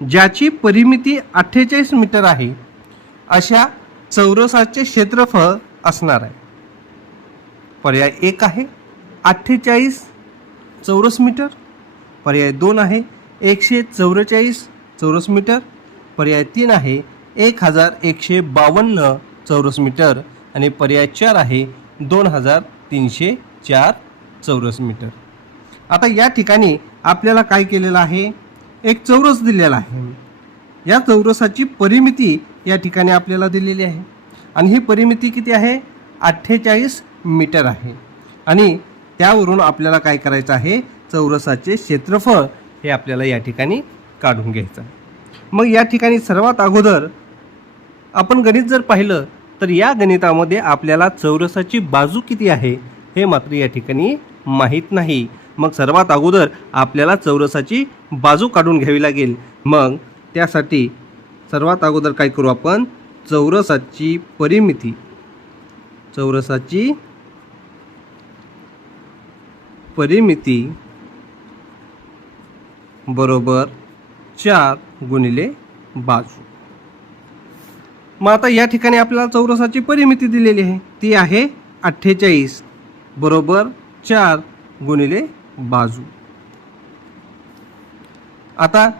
ज्याची परिमिती अठ्ठेचाळीस मीटर आहे अशा चौरसाचे क्षेत्रफळ असणार आहे. पर्याय एक आहे अठ्ठेचाळीस चौरस मीटर पर्याय दोन आहे एकशे चौवेचाळीस चौरस मीटर पर्याय तीन आहे एक हजार एकशे बावन्न चौरस मीटर आणि पर्याय चार आहे दोन हजार तीनशे चार चौरस मीटर. आता या ठिकाणी आपल्याला काय केलेलं आहे? एक चौरस दिलेला आहे. या चौरसाची परिमिती या ठिकाणी आपल्याला दिलेली आहे. आणि ही परिमिती किती आहे? अठ्ठेचाळीस मीटर आहे. आणि त्यावरून आपल्याला काय करायचं आहे? चौरसाचे क्षेत्रफळ हे आपल्याला या ठिकाणी काढून घ्यायचं आहे. मग या ठिकाणी सर्वात अगोदर आपण गणित जर पाहिलं तर या गणितामध्ये आपल्याला चौरसाची बाजू किती आहे? हे मात्र या ठिकाणी माहीत नाही. मग सर्वात अगोदर आपल्याला चौरसाची बाजू काढून घ्यावी लागेल. मग त्यासाठी सर्वात अगोदर काय करू आपण? चौरसाची परिमिती. चौरसाची परिमिती बरोबर चार गुणिले बाजू. मग आता या ठिकाणी आपल्याला चौरसाची परिमिती दिलेली आहे. ती आहे अठ्ठेचाळीस बरोबर चार गुणिले बाजू. आता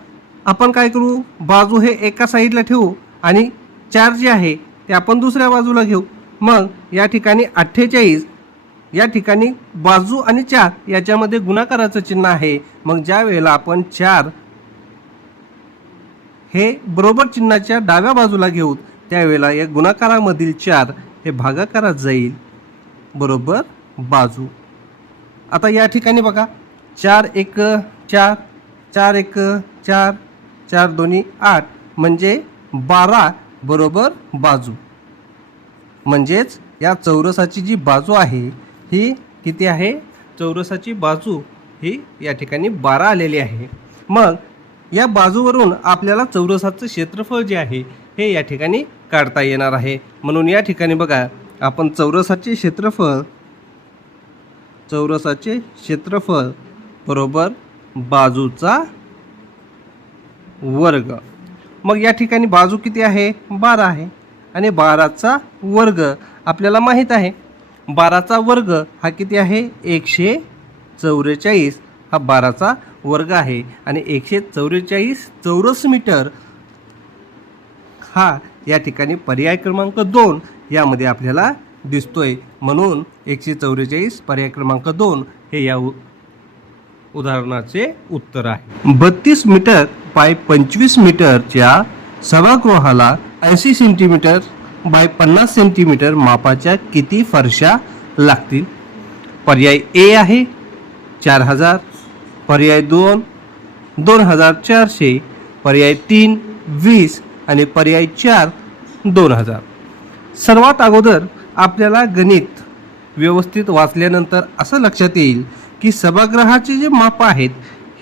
आपण काय करू? बाजू हे एका साईडला ठेवू आणि चार जे आहे ते आपण दुसऱ्या बाजूला घेऊ. मग या ठिकाणी अठ्ठेचाळीस या ठिकाणी बाजू आणि चार याच्यामध्ये गुणाकाराचं चिन्ह आहे. मग ज्या वेळेला आपण चार हे बरोबर चिन्हाच्या डाव्या बाजूला घेऊ त्यावेळेला या गुणाकारामधील चार हे भागाकारात जाईल. बरोबर बाजू. आता या ठिकाणी बघा चार एक चार चार एक चार चार दोन्ही आठ म्हणजे बारा बरोबर बाजू. म्हणजेच या चौरसाची जी बाजू आहे ही किती आहे? चौरसाची बाजू ही या ठिकाणी बारा आलेली आहे. मग या बाजूवरून आपल्याला चौरसाचं क्षेत्रफळ जे आहे हे या ठिकाणी काढता येणार आहे. म्हणून या ठिकाणी बघा आपण चौरसाचे क्षेत्रफळ चौरसाचे क्षेत्रफळ बरोबर बाजूचा वर्ग. मग या ठिकाणी बाजू किती आहे? बारा आहे. आणि बाराचा वर्ग आपल्याला माहीत आहे. बाराचा वर्ग हा किती आहे? एकशे चौवेचाळीस हा बाराचा वर्ग आहे. आणि एकशे चौवेचाळीस चौरस मीटर हा या ठिकाणी पर्याय क्रमांक दोन यामध्ये आपल्याला दिसतोय म्हणून एकशे चौवेचाळीस पर्याय क्रमांक दोन हे या उ- उदाहरणाचे उत्तर आहे. बत्तीस मीटर बाय पंचवीस मीटरच्या सभागृहाला ऐंशी सेंटीमीटर बाय पन्नास सेंटीमीटर मापाच्या किती फरशा लागतील? पर्याय ए आहे चार हजार पर्याय दोन दोन हजार चारशे पर्याय तीन वीस आणि पर्याय चार दोन हजार. सर्वात अगोदर आपल्याला गणित व्यवस्थित वाचल्यानंतर असं लक्षात येईल की सभागृहाची जे मापं आहेत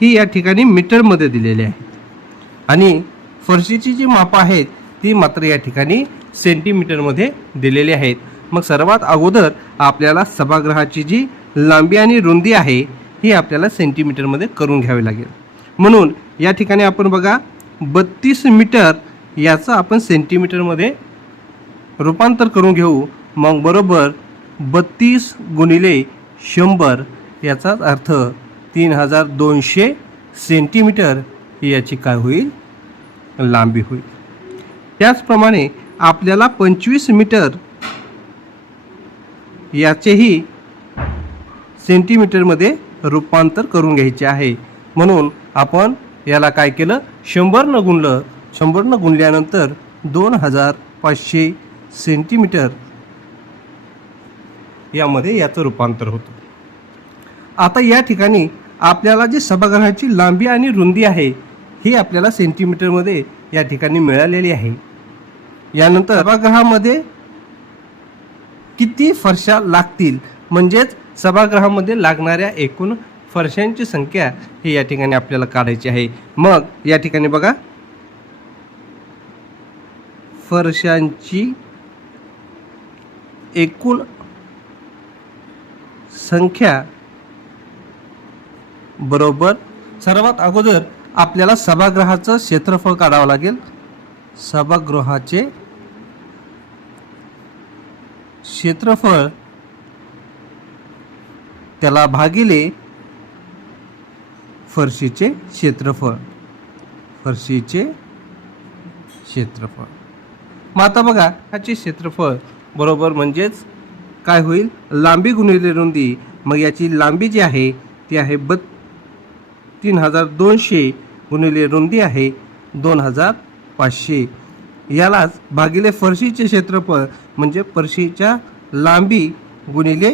ही या ठिकाणी मीटरमध्ये दिलेली आहेत. आणि फरशीची जी मापं आहेत ती मात्र या ठिकाणी सेंटीमीटरमध्ये दिलेली आहेत. मग सर्वात अगोदर आपल्याला सभागृहाची जी लांबी आणि रुंदी आहे ही आपल्याला सेंटीमीटरमध्ये करून घ्यावी लागेल. म्हणून या ठिकाणी आपण बघा बत्तीस मीटर याचं आपण सेंटीमीटरमध्ये रूपांतर करून घेऊ. मग बरोबर बत्तीस गुणिले शंभर याचाच अर्थ तीन हजार दोनशे सेंटीमीटर याची काय होईल? लांबी होईल. त्याचप्रमाणे आपल्याला पंचवीस मीटर याचेही सेंटीमीटरमध्ये रूपांतर करून घ्यायचे आहे. म्हणून आपण याला काय केलं? शंभरनं गुणलं शंभरनं गुणल्यानंतर दोन हजार पाचशे सेंटीमीटर यामध्ये याचं रूपांतर होतं. आता या ठिकाणी आपल्याला जी सभागृहाची लांबी आणि रुंदी आहे ही आपल्याला सेंटीमीटरमध्ये या ठिकाणी मिळालेली आहे. यानंतर सभागृहामध्ये किती फरशा लागतील? म्हणजेच सभागृहामध्ये लागणाऱ्या एकूण फरशांची संख्या ही या ठिकाणी आपल्याला काढायची आहे. मग या ठिकाणी बघा. फरशांची एकूण संख्या बरोबर. सर्वात अगोदर आपल्याला सभागृहाचं क्षेत्रफळ काढावं लागेल. सभागृहाचे क्षेत्रफळ त्याला भागिले फरशीचे क्षेत्रफळ. फरशीचे क्षेत्रफळ. मग आता बघा ह्याचे क्षेत्रफळ बरोबर म्हणजेच काय होईल? लांबी गुणिले रुंदी मग याची लांबी जी आहे ती आहे बत् तीन हजार दोनशे गुणिले रुंदी आहे दोन हजार पाचशे. यालाच भागिले फरशीचे क्षेत्रफळ म्हणजे फरशीच्या लांबी गुणिले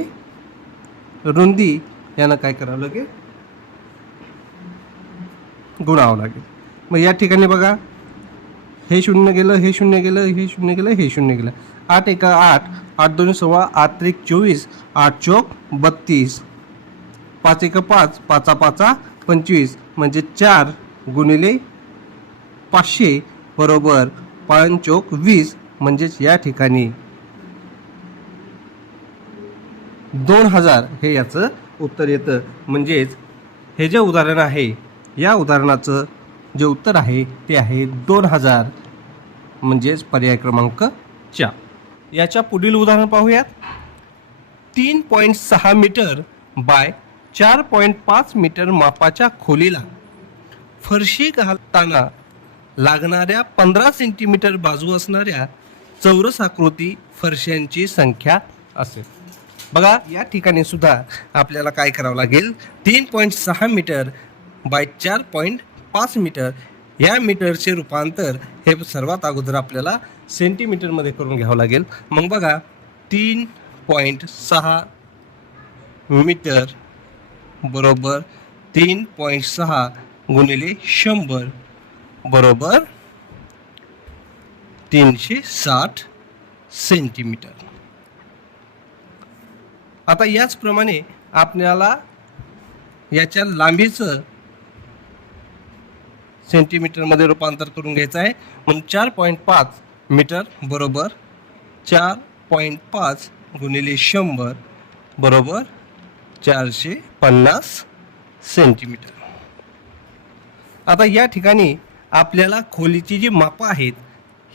रुंदी. यानं काय करावं लागेल? गुणावं लागेल. मग या ठिकाणी बघा हे शून्य गेलं हे शून्य गेलं हे शून्य गेलं हे शून्य गेलं. आठ एका आठ आठ दोन सोळा आठ त्रिक चोवीस आठ चौक बत्तीस. पाच एक पाच पाचा पाचा पंचवीस. म्हणजे चार गुणिले पाचशे बरोबर पाच चौक वीस म्हणजेच या ठिकाणी. दोन हजार हे याचं उत्तर येतं. म्हणजेच हे जे उदाहरण आहे या उदाहरणाचं जे उत्तर आहे ते आहे दोन हजार म्हणजेच पर्याय क्रमांक चार. याच्या पुढील उदाहरण पाहूयात. तीन पॉईंट सहा मीटर बाय चार पॉईंट पाच मीटर मापाच्या खोलीला फरशी घालताना लागणाऱ्या पंधरा सेंटीमीटर बाजू असणाऱ्या चौरस आकृती फरश्यांची संख्या असेल. बघा या ठिकाणी सुद्धा आपल्याला काय करावं लागेल? तीन पॉईंट सहा मीटर बाय चार पॉईंट पाच मीटर या मीटरचे रूपांतर हे सर्वात अगोदर आपल्याला सेंटीमीटरमध्ये करून घ्यावं लागेल. मग बघा तीन पॉईंट सहा मीटर बरोबर तीन पॉईंट सहा गुणिले शंभर बरोबर तीनशे साठ सेंटीमीटर. आता याचप्रमाणे आपल्याला याच्या लांबीचं सेंटीमीटरमध्ये रूपांतर करून घ्यायचं आहे. म्हणून चार पॉईंट पाच मीटर बरोबर चार पॉईंट पाच गुणिले शंभर बरोबर चारशे पन्नास सेंटीमीटर. आता या ठिकाणी आपल्याला खोलीची जी मापं आहेत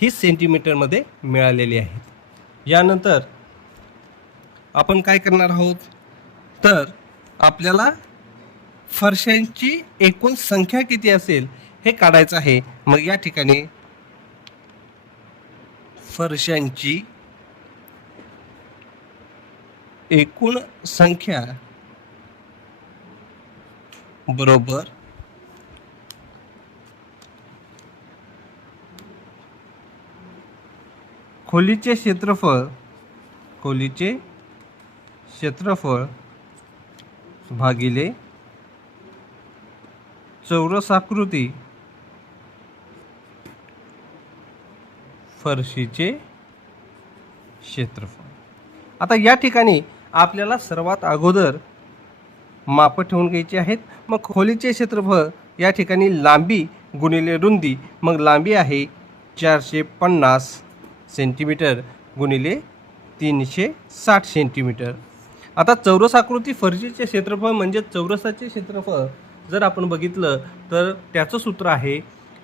ही सेंटीमीटरमध्ये मिळालेली आहेत. यानंतर आपण काय करणार आहोत? तर आपल्याला फरशांची एकूण संख्या किती असेल हे काढायचं आहे. मग या ठिकाणी फरशांची एकूण संख्या बरोबर खोलीचे क्षेत्रफळ खोलीचे क्षेत्रफळ भागिले चौरसाकृती फरशीचे क्षेत्रफळ. आता या ठिकाणी आपल्याला सर्वात अगोदर मापं ठेवून घ्यायची आहेत. मग खोलीचे क्षेत्रफळ या ठिकाणी लांबी गुणिले रुंदी. मग लांबी आहे चारशे पन्नास सेंटीमीटर गुणिले तीनशे साठ सेंटीमीटर. आता चौरस आकृती फरशीचे क्षेत्रफळ म्हणजे चौरसाचे क्षेत्रफळ जर आपण बघितलं तर त्याचं सूत्र आहे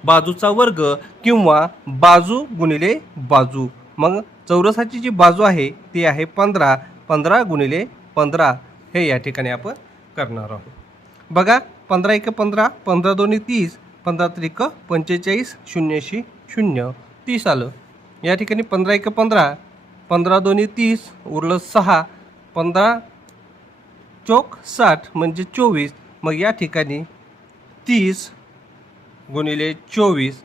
बाजूचा वर्ग किंवा बाजू गुणिले बाजू. मग चौरसाची जी बाजू आहे ती आहे पंधरा. पंधरा गुणिले पंधरा. हे या ठिकाणी आपण करणार आहोत. बघा पंधरा एक पंधरा पंधरा दोन्ही तीस पंधरा त्रिक पंचेचाळीस शून्यशी शून्य. तीस आलं. या ठिकाणी पंधरा एक पंधरा पंधरा दोन्ही तीस उरलं सहा. पंधरा चौक साठ म्हणजे चोवीस. मग या ठिकाणी तीस गुणिले चोवीस.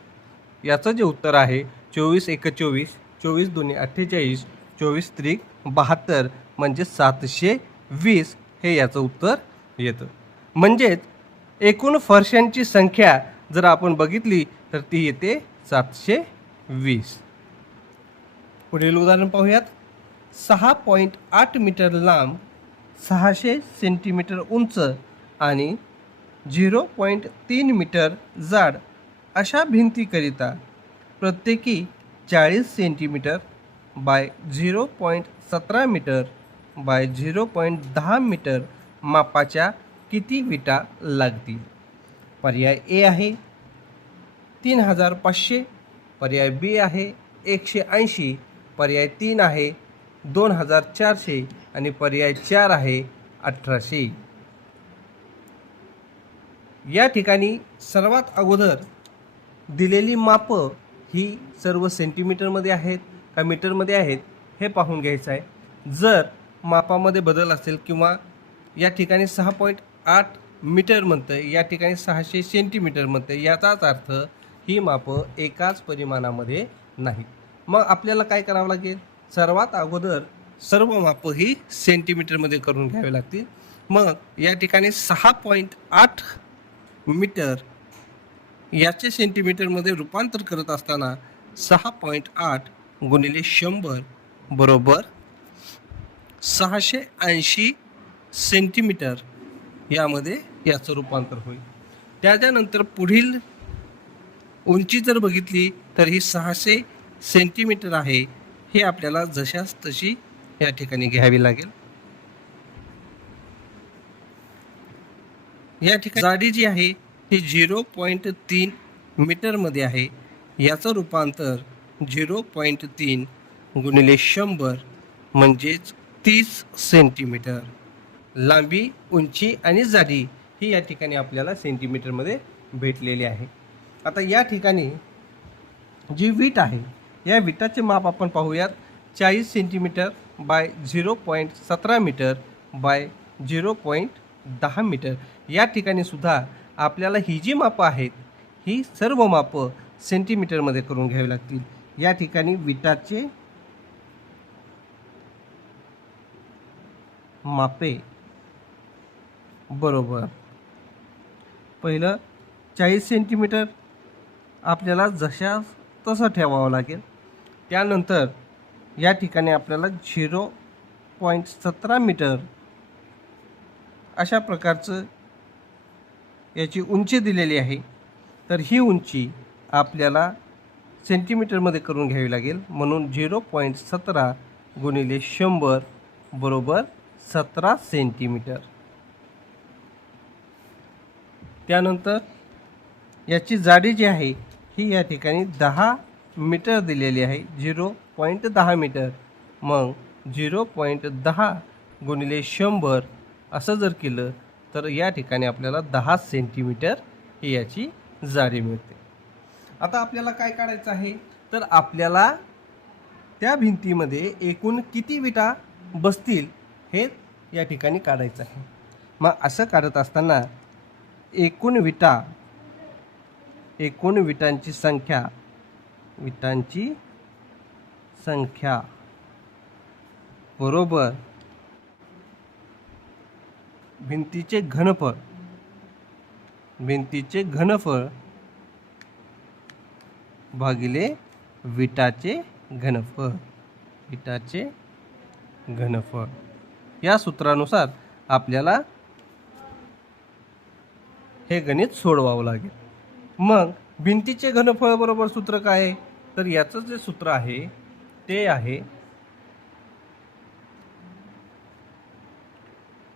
याचं जे उत्तर आहे चोवीस एक चोवीस चोवीस दोन्ही अठ्ठेचाळीस चोवीस त्रिक बहात्तर म्हणजे सातशे वीस हे याचं उत्तर येतं. म्हणजेच एकूण फरशांची संख्या जर आपण बघितली तर ती येते सातशे वीस. पुढील उदाहरण पाहूयात. सहा पॉईंट आठ मीटर लांब सहाशे सेंटीमीटर उंच आणि झिरो पॉईंट तीन मीटर जाड अशा भिंतीकरिता प्रत्येकी चाळीस सेंटीमीटर बाय झिरो पॉईंट सतरा मीटर बाय झिरो पॉईंट दहा मीटर मापाच्या किती विटा लागतील? पर्याय ए आहे तीन हजार पाचशे. पर्याय बी आहे एकशे ऐंशी. पर्याय तीन आहे दोन हजार चारशे. आणि पर्याय चार आहे अठराशे. या ठिकाणी सर्वात अगोदर दिलेली मापं ही सर्व सेंटीमीटरमध्ये आहेत का मीटरमध्ये आहेत हे पाहून घ्यायचं आहे. जर मापामध्ये बदल असेल किंवा या ठिकाणी सहा पॉईंट आठ मीटर म्हणतं या ठिकाणी सहाशे सेंटीमीटर म्हणतं याचाच अर्थ ही मापं एकाच परिमाणामध्ये नाहीत. मग आपल्याला काय करावं लागेल? सर्वात अगोदर सर्व मापं ही सेंटीमीटरमध्ये करून घ्यावी लागतील. मग या ठिकाणी सहा पॉईंट आठ मीटर याचे सेंटीमीटरमध्ये रूपांतर करत असताना सहा पॉईंट आठ गुणिले शंभर बरोबर सहाशे ऐंशी सेंटीमीटर यामध्ये याचं रूपांतर होईल. त्याच्यानंतर पुढील उंची जर बघितली तर ही सहाशे सेंटीमीटर आहे. हे आपल्याला जशास तशी या ठिकाणी घ्यावी लागेल. या ठिकाणी जाडी जी आहे ही झिरो पॉईंट तीन मीटरमध्ये आहे. याचं रूपांतर झिरो पॉईंट तीन गुणिले शंभर म्हणजेच तीस सेंटीमीटर. लांबी उंची आणि जाडी ही या ठिकाणी आपल्याला सेंटीमीटरमध्ये भेटलेली आहे. आता या ठिकाणी जी वीट आहे या विटाचे माप आपण पाहूयात. चाळीस सेंटीमीटर बाय झिरो पॉईंट सतरा मीटर बाय झिरो पॉईंट दहा मीटर. या ठिकाणी सुद्धा आपल्याला ही जी मापं आहेत ही सर्व मापं सेंटीमीटरमध्ये करून घ्यावी लागतील. या ठिकाणी विटाचे मापे. बरोबर. पहिलं चाळीस सेंटीमीटर आपल्याला जशा तसं ठेवावं लागेल. त्यानंतर या ठिकाणी आपल्याला झिरो पॉईंट सतरा मीटर अशा प्रकारचं याची उंची दिलेली आहे. तर ही उंची आपल्याला सेंटीमीटरमध्ये करून घ्यावी लागेल. म्हणून झिरो पॉईंट सतरा गुणिले शंभर बरोबर सतरा सेंटीमीटर. त्यानंतर याची जाडी जी आहे ही या ठिकाणी दहा मीटर दिलेली आहे. झिरो पॉईंट दहा मीटर. मग झिरो पॉईंट दहा गुणिले शंभर असं जर केलं तर या ठिकाणी आपल्याला दहा सेंटीमीटर ही याची जाडी मिळते. आता आपल्याला काय काढायचं आहे? तर आपल्याला त्या भिंतीमध्ये एकूण किती विटा बसतील हे या ठिकाणी काढायचं आहे. मग असं काढत असताना एकूण विटा एकूण विटांची संख्या विटांची संख्या बरोबर भिंतीचे घनफळ. भिंतीचे घनफळ भागिले विटाचे घनफळ. विटाचे घनफळ. या सूत्रानुसार आपल्याला हे गणित सोडवावं लागेल. मग भिंतीचे घनफळ बरोबर सूत्र काय आहे? तर याचं जे सूत्र आहे ते आहे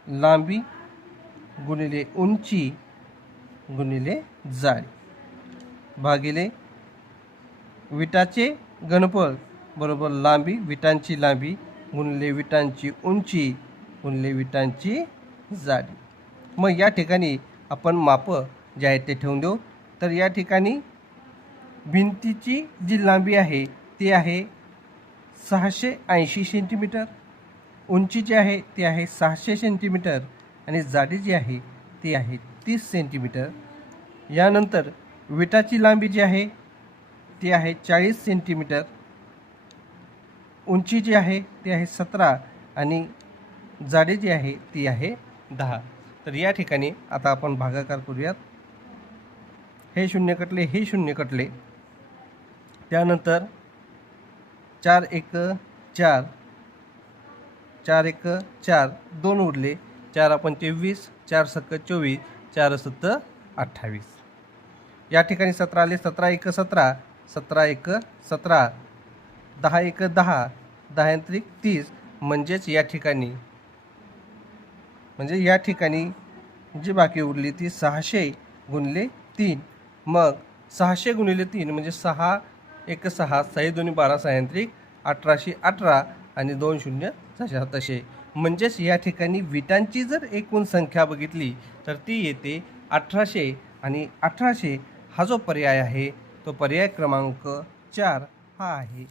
लांबी गुणिले उंची गुणिले जाळी भागिले विटाचे घनफळ बरोबर लांबी विटांची लांबी गुणिले विटांची उंची गुणिले विटांची जाडी. मग या ठिकाणी आपण मापं जे आहे ते ठेवून देऊ. तर या ठिकाणी भिंतीची जी लांबी आहे ती आहे सहाशे ऐंशी सेंटीमीटर. उंची जी आहे ती आहे सहाशे सेंटीमीटर. आणि जाडी जी आहे ती आहे तीस सेंटीमीटर यानंतर विटाची लांबी जी आहे ती आहे चाळीस सेंटीमीटर उंची जी आहे ती आहे सतरा आणि जाडी जी आहे ती आहे दहा. तर या ठिकाणी आता आपण भागाकार करूयात. हे शून्य कटले हे शून्य कटले. त्यानंतर चार एक चार चार एक चार दोन उरले. चार आपण तेवीस चार सक्क चोवीस चार सत्त अठ्ठावीस. या ठिकाणी सतरा आले सतरा एक सतरा सतरा एक सतरा दहा एक दहा दहायांत्रिक तीस. म्हणजेच या ठिकाणी म्हणजे या ठिकाणी जी बाकी उरली ती सहाशे गुणले तीन. मग सहाशे गुणिले तीन म्हणजे सहा एक सहा सहा दोन्ही बारा सायंत्रिक अठराशे अठरा आणि दोन शून्य तशा तसे म्हणजेच या ठिकाणी विटांची जर एकूण संख्या बघितली तर ती येते अठराशे आणि अठराशे हा जो पर्याय आहे तो पर्याय क्रमांक चार हा आहे.